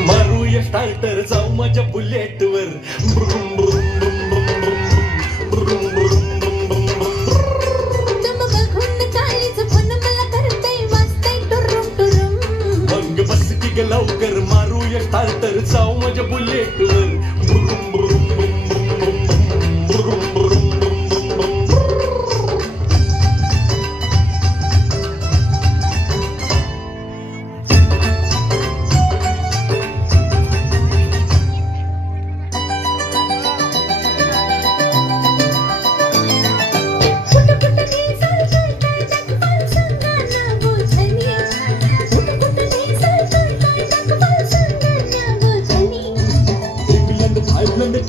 मारूया starter जाऊ माझ्या bullet वर मग बस की लवकर मारूया स्टार्टर जाऊ माझ्या बुलेट वर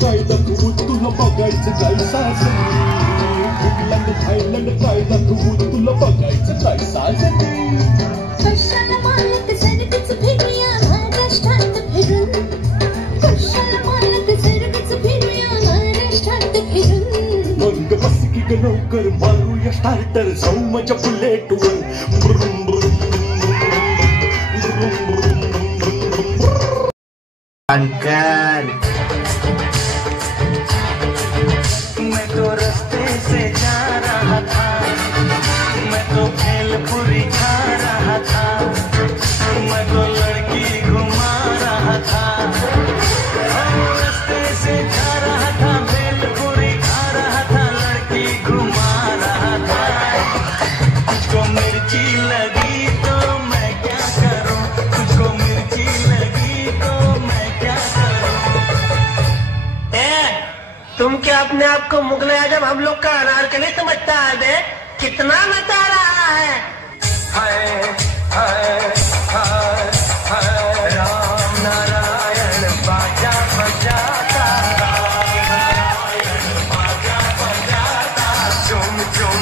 काय दाखवू तुला बघायचं काय साजनी थायलंड काय दाखवू तुला बघायचं काय साजनी कशाला मालक सर्वच फिरूया महाराष्ट्रात फिरून कशाला मालक सर्वच फिरूया महाराष्ट्रात फिरून मग बस की लवकर मारूया स्टार्टर जाऊ माझ्या बुलेट वर अंकल मैं तो रास्ते से जा रहा था, मैं तो भेलपुरी खा रहा था, मैं तो लड़की घुमा रहा था। रास्ते से जा रहा था, भेलपुरी खा रहा था, लड़की घुमा रहा था। तुझको मिर्ची लगी तो मैं क्या करूं, तुझको मिर्ची लगी तो मैं क्या करूं। तुम क्या अपने आप को मुगल आजम हम लोग का अनारकली समझता है बे? कितना बता रहा है। हाय हाय हाय हाय राम नारायण बाजा बजाता, राम नारायण बाजा बजाता, झूम झूम।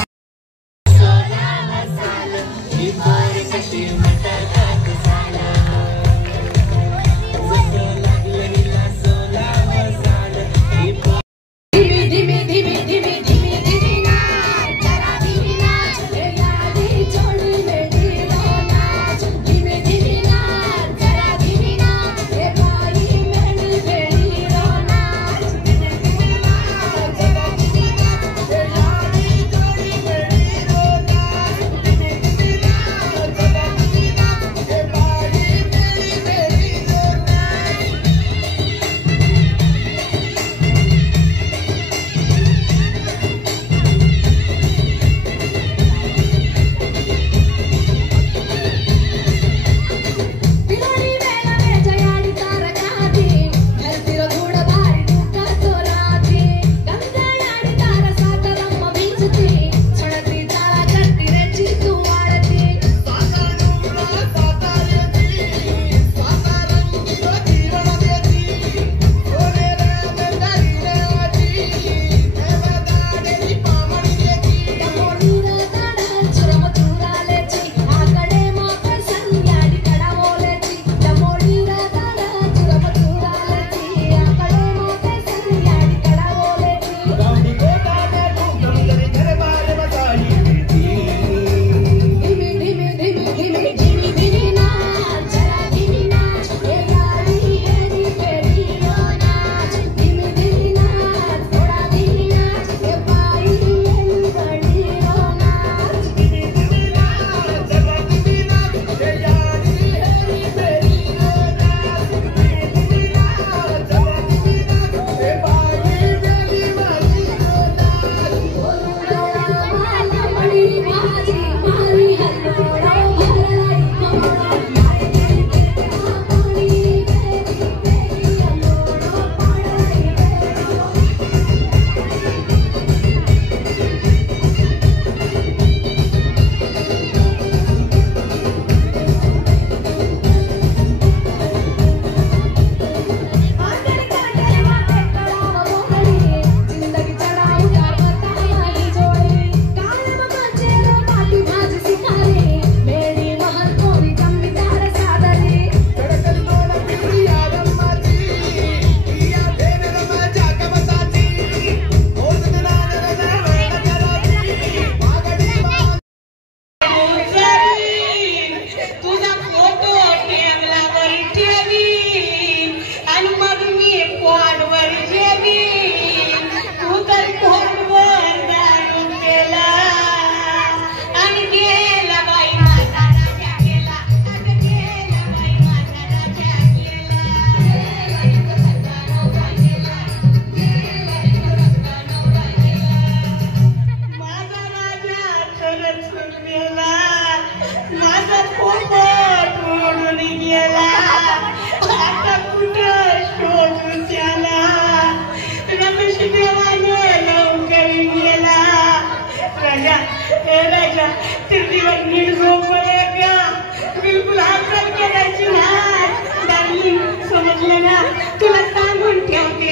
बिल्कुल हात करायची नाही डार्लिंग, समजलं ना? तुला सांगून ठेवते.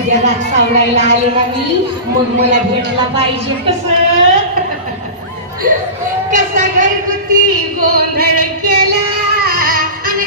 उद्या सावरायला आले ना मी, मग मला भेटला पाहिजे. कसा घरगुती गोंधळ केला आणि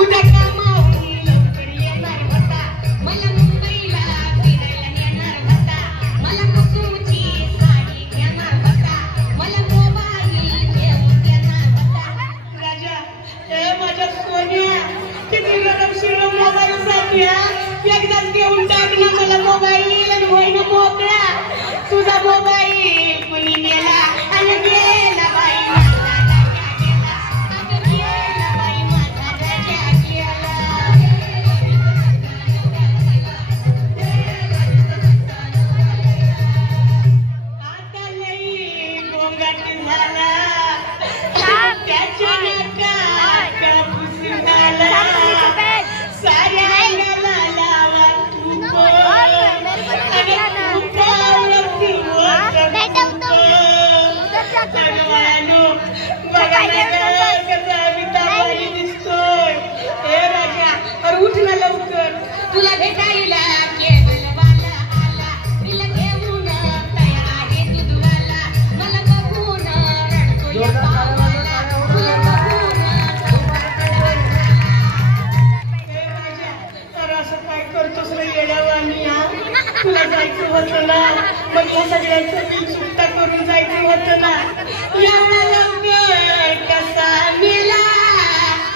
उद्या कामावरून लवकर येणार होता, मला मुंबईला फिरायला नेणार होता, मला कुसुमची साडी घेणार होता, मला मोबाईल घेऊन देणार होता. राजा ए माझ्या सोन्या किती रडमशीर मोबाईलसाठी एकदाच घेऊन टाक ना मला मोबाईल आणि होईना मोकळा. तुझा मोबाईल कुणी नेला आणि गेला बाई माझा राजा गेला, अगं गेला बाई माझा राजा गेला. आता लई गोंगाट झाला, त्याच्या नाकात कापूस झाला, साऱ्या अंगाला लावा तूप, आणि तुपावरती होतं तूप. भगवानो, बघा ना गं, कसा अमिताभ दिसतोय. हे राजा, अरे उठ ना लवकर, तुला भेटायला केवलवाला आला, तिला घेऊन तयार आहे दूधवाला, मला बघून रडतो या पावाला, तुला बघून हे राजा, अरे असं काय करतोस रे येड्यावानी? तुला जायचं होतं ना, मग या सगळ्यांचं बिल चुकता करून जायचं होतं ना. एवढा लवकर कसा मेला?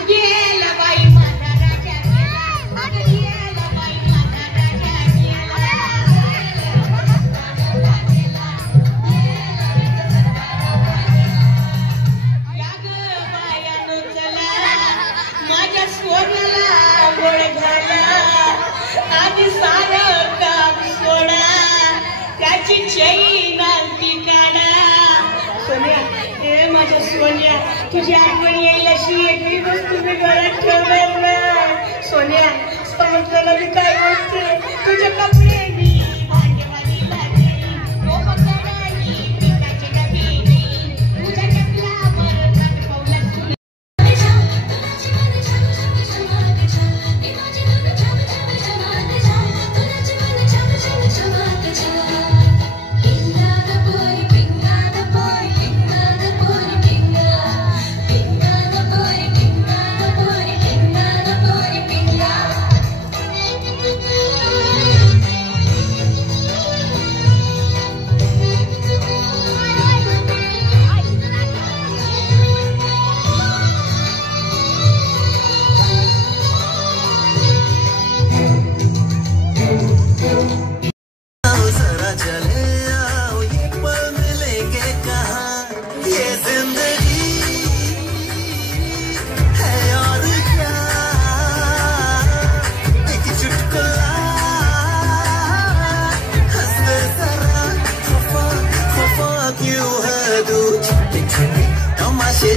गेला बाई माझा राजा गेला, अगं गेला बाई माझा राजा गेला. या गं बायानो चला, माझ्या स्वर्णाला गोळ झाला, आधी सारं काम सोडा, त्याची चैन ती काढा. सोन्या हे माझ्या सोन्या, तुझी आठवण येईल अशी एकही वस्तू मी घरात ठेवणार ना. सोन्या समजलं मी काय बोलते, तुझे कपडे मी भांडेवालीला देईन, टोपं कढई पिठाची डबी देईन, तुझ्या टकलावर पाऊला सुन.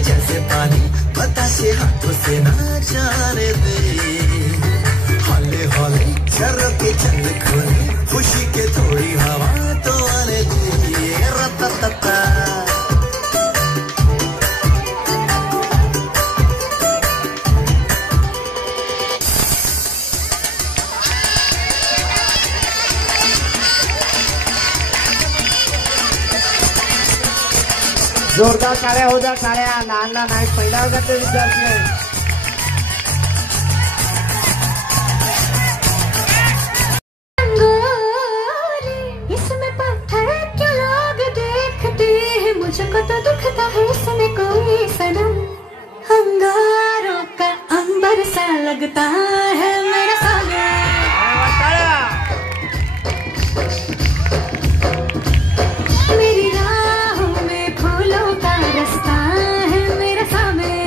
जैसे पानी बतासे हाथों से ना जाने दे, हौले हौले शरों के चंद खोले, खुशी के थोड़ी हवा तो आने दे. रततता जोरदार टाळ्या हो द्या, टाळ्या. लहान लहान आहेत, पहिल्या वर्गाचे विद्यार्थी आहेत. इसमें पत्थर क्यों लोग देखते हैं, मुझको तो दुखता है इसमें कोई सनम, अंगारों का अंबर सा लगता है मेरा साया, मेरी राहों में फूलों का रास्ता है मेरा सामने.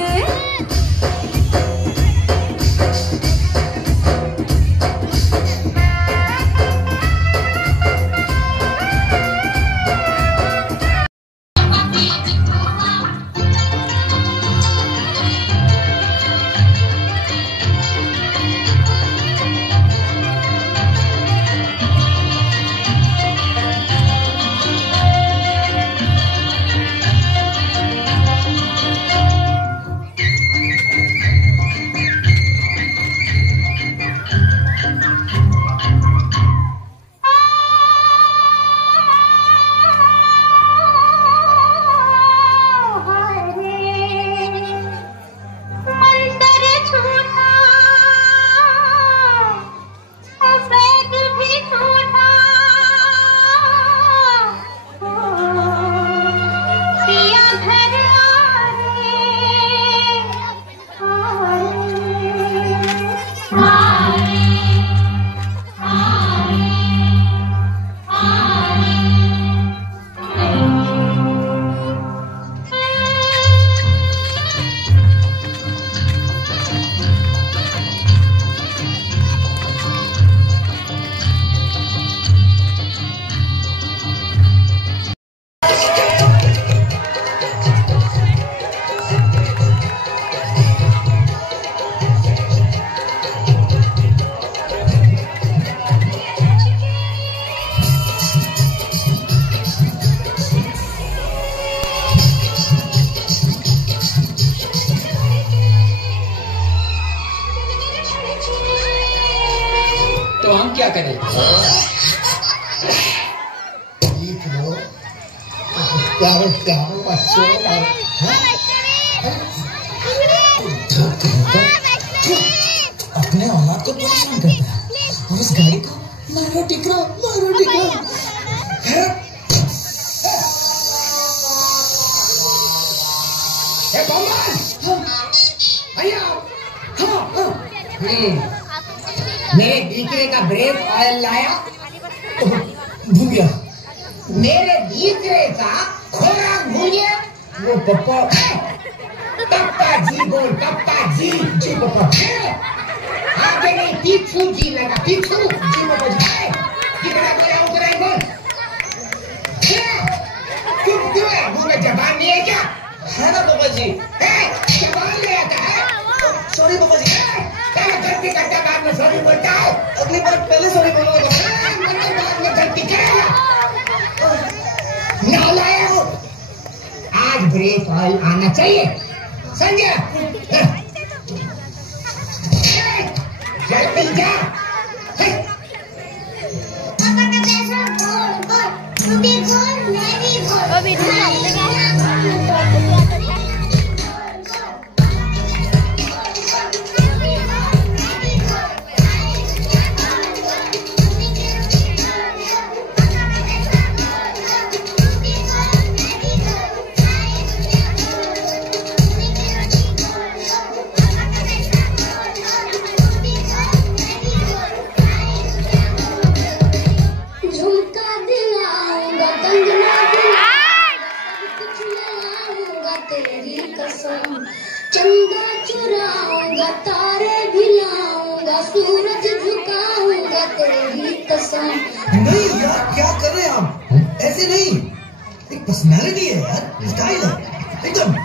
अपने औलाद को परेशान करता है और उस गाड़ी को मारो टिकरो मेरे दीकरे का ब्रेक ऑयल लाया भूया मेरे दीकरे का खोराक भूया वो पप्पा जी बोल पप्पा जी पप्पा आगे नहीं पीछू जी लगा पीछू जी पप्पा जी कितना बोल क्यों है मुंह में जबान नहीं है क्या है ना पापा जी जबान ले आता है सॉरी पापा जी पहले गलती करता बाद में सॉरी बोलता है अगली बार पहले सॉरी बोलूंगा बाद में गलती करेगा नालायक हो आज ब्रेक ऑयल आना चाहिए समझा जल्दी जा चंदा चुराऊंगा तारे भिलाऊंगा सूरज झुकाऊंगा तेरी कसम। नहीं यार क्या कर रहे हैं आप ऐसे नहीं एक पर्सनालिटी है यार स्टाइल है एकदम